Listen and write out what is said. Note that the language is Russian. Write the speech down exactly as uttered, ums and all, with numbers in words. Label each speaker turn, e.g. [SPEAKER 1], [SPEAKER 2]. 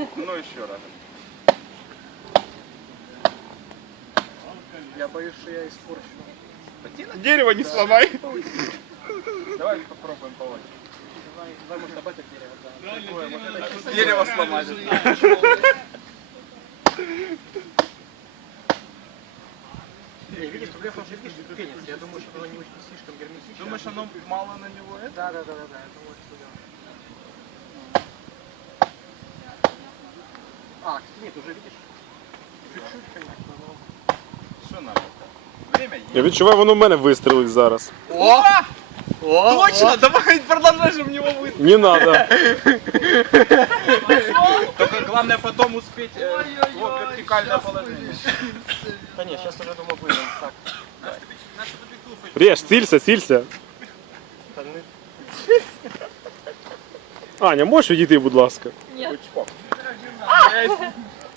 [SPEAKER 1] Ну еще раз.
[SPEAKER 2] Я боюсь, что я испорчу.
[SPEAKER 3] Дерево не сломай.
[SPEAKER 1] Давай попробуем по очереди.
[SPEAKER 2] Давай, давай, может, об это дерево, да. Такое, вот это чисто
[SPEAKER 1] Дерево сломать.
[SPEAKER 2] Не, видишь, проблема в том, что видишь, пенится. Я думаю, что оно не очень слишком герметично.
[SPEAKER 1] Думаешь, оно мало на него это?
[SPEAKER 2] Да, да, да, да, да. Я думаю, что да. А, нет, уже видишь. Чуть-чуть, конечно, но...
[SPEAKER 1] Что надо? Время есть.
[SPEAKER 3] Я відчуваю, воно в мене вистрілить зараз.
[SPEAKER 1] О! Точно! Давай продолжай же в него выстрелить.
[SPEAKER 3] Не надо.
[SPEAKER 1] Только главное потом успеть э, в вертикальное положение.
[SPEAKER 2] Да нет, сейчас уже думаю, выйдем. Так.
[SPEAKER 3] Режь, цілься, цілься.
[SPEAKER 2] Да, ну,
[SPEAKER 3] Аня, можеш відійти, будь ласка?
[SPEAKER 1] Ой, чпок.